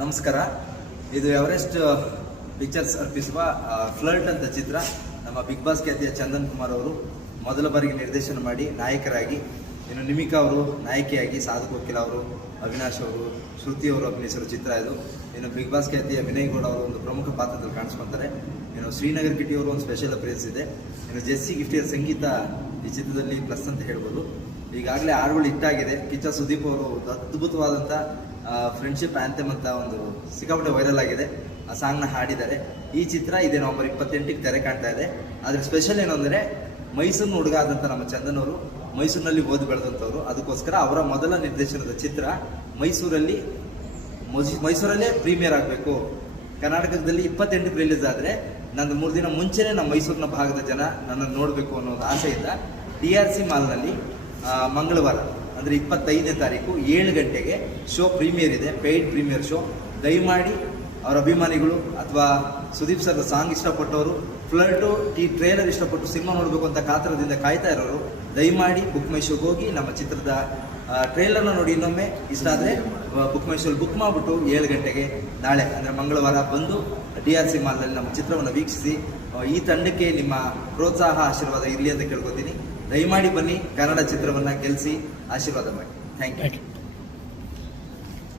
ನಮಸ್ಕಾರ. ಇದು Everest pictures ಅರ್ಪಿಸುವ ಫ್ಲರ್ಟ್ ಅಂತ ಚಿತ್ರ. ನಮ್ಮ ಬಿಗ್ ಬಾಸ್ ಖ್ಯಾತಿಯ ಚಂದನ್ ಕುಮಾರ್ ಅವರು ಮೊದಲ ಬಾರಿಗೆ ನಿರ್ದೇಶನ ಮಾಡಿ ನಾಯಕರಾಗಿ, ಇನ್ನು ನಿಮಿಕಾ ಅವರು ನಾಯಕಿಯಾಗಿ, ಸಾಧಕ್ ವಕೀಲ್ ಅವರು, ಅವಿನಾಶ್ ಅವರು, ಶ್ರುತಿ ಅವರು ಅಭಿನಯಿಸಿರೋ ಚಿತ್ರ ಇದು. ಇನ್ನು ಬಿಗ್ ಬಾಸ್ ಖ್ಯಾತಿಯ ವಿನಯ್ ಗೌಡ ಅವರು ಒಂದು ಪ್ರಮುಖ ಪಾತ್ರದಲ್ಲಿ ಕಾಣಿಸ್ಕೊತಾರೆ. ಇನ್ನು ಶ್ರೀನಗರ್ ಕಿಟಿ ಅವರು ಒಂದು ಸ್ಪೆಷಲ್ ಅಪಿಯರೆನ್ಸ್ ಇದೆ. ಇನ್ನು ಜೆಸ್ಸಿ ಗಿಫ್ಟಿಯರ್ ಸಂಗೀತ ಈ ಚಿತ್ರದಲ್ಲಿ ಪ್ಲಸ್ ಅಂತ ಹೇಳ್ಬೋದು. ಈಗಾಗಲೇ ಹಾಡುಗಳು ಹಿಟ್ಟಾಗಿದೆ. ಕಿಚ್ಚ ಸುದೀಪ್ ಅವರು ಅದ್ಭುತವಾದಂಥ ಫ್ರೆಂಡ್ಶಿಪ್ ಆ್ಯಂಥಮ್ ಅಂತ ಒಂದು ಸಿಕ್ಕಾಪಟ್ಟೆ ವೈರಲ್ ಆಗಿದೆ. ಆ ಸಾಂಗ್ನ ಹಾಡಿದ್ದಾರೆ. ಈ ಚಿತ್ರ ಇದೆ ನವೆಂಬರ್ 28ಕ್ಕೆ ತೆರೆ ಕಾಣ್ತಾ ಇದೆ. ಆದರೆ ಸ್ಪೆಷಲ್ ಏನು ಅಂದರೆ, ಮೈಸೂರಿನ ಹುಡುಗ ಆದಂಥ ನಮ್ಮ ಚಂದನ್ ಅವರು ಮೈಸೂರಿನಲ್ಲಿ ಓದಿ ಬೆಳೆದಂಥವ್ರು. ಅದಕ್ಕೋಸ್ಕರ ಅವರ ಮೊದಲ ನಿರ್ದೇಶನದ ಚಿತ್ರ ಮೈಸೂರಲ್ಲೇ ಪ್ರೀಮಿಯರ್ ಆಗಬೇಕು. ಕರ್ನಾಟಕದಲ್ಲಿ 28ಕ್ಕೆ ರಿಲೀಸ್ ಆದರೆ ನಂದು 3 ದಿನ ಮುಂಚೆನೇ ನಮ್ಮ ಮೈಸೂರಿನ ಭಾಗದ ಜನ ನನ್ನನ್ನು ನೋಡಬೇಕು ಅನ್ನೋ ಆಸೆಯಿಂದ TRC ಮಾಲ್ನಲ್ಲಿ ಮಂಗಳವಾರ ಅಂದರೆ 25ನೇ ತಾರೀಕು 7 ಗಂಟೆಗೆ ಶೋ ಪ್ರೀಮಿಯರ್ ಇದೆ. Paid premiere show. ದಯಮಾಡಿ ಅವರ ಅಭಿಮಾನಿಗಳು ಅಥವಾ ಸುದೀಪ್ ಸರ್ ಸಾಂಗ್ ಇಷ್ಟಪಟ್ಟವರು, ಫ್ಲರ್ಟು ಈ ಟ್ರೇಲರ್ ಇಷ್ಟಪಟ್ಟು ಸಿನಿಮಾ ನೋಡಬೇಕು ಅಂತ ಕಾತರದಿಂದ ಕಾಯ್ತಾ ಇರೋರು ದಯಮಾಡಿ ಬುಕ್ ಮೈ ಶೋಗೆ ಹೋಗಿ ನಮ್ಮ ಚಿತ್ರದ ಟ್ರೇಲರ್ನ ನೋಡಿ. ಇನ್ನೊಮ್ಮೆ ಇಷ್ಟ ಆದರೆ ಬುಕ್ ಮೈ ಶೋಲ್ಲಿ ಬುಕ್ ಮಾಡಿಬಿಟ್ಟು 7 ಗಂಟೆಗೆ ನಾಳೆ ಅಂದರೆ ಮಂಗಳವಾರ ಬಂದು TRC ಮಾಲ್ನಲ್ಲಿ ನಮ್ಮ ಚಿತ್ರವನ್ನು ವೀಕ್ಷಿಸಿ. ಈ ತಂಡಕ್ಕೆ ನಿಮ್ಮ ಪ್ರೋತ್ಸಾಹ, ಆಶೀರ್ವಾದ ಇರಲಿ ಅಂತ ಕೇಳ್ಕೊತೀನಿ. ದಯಮಾಡಿ ಬನ್ನಿ, ಕನ್ನಡ ಚಿತ್ರವನ್ನು ಗೆಲ್ಲಿಸಿ ಆಶೀರ್ವಾದ ಮಾಡಿ. Thank you.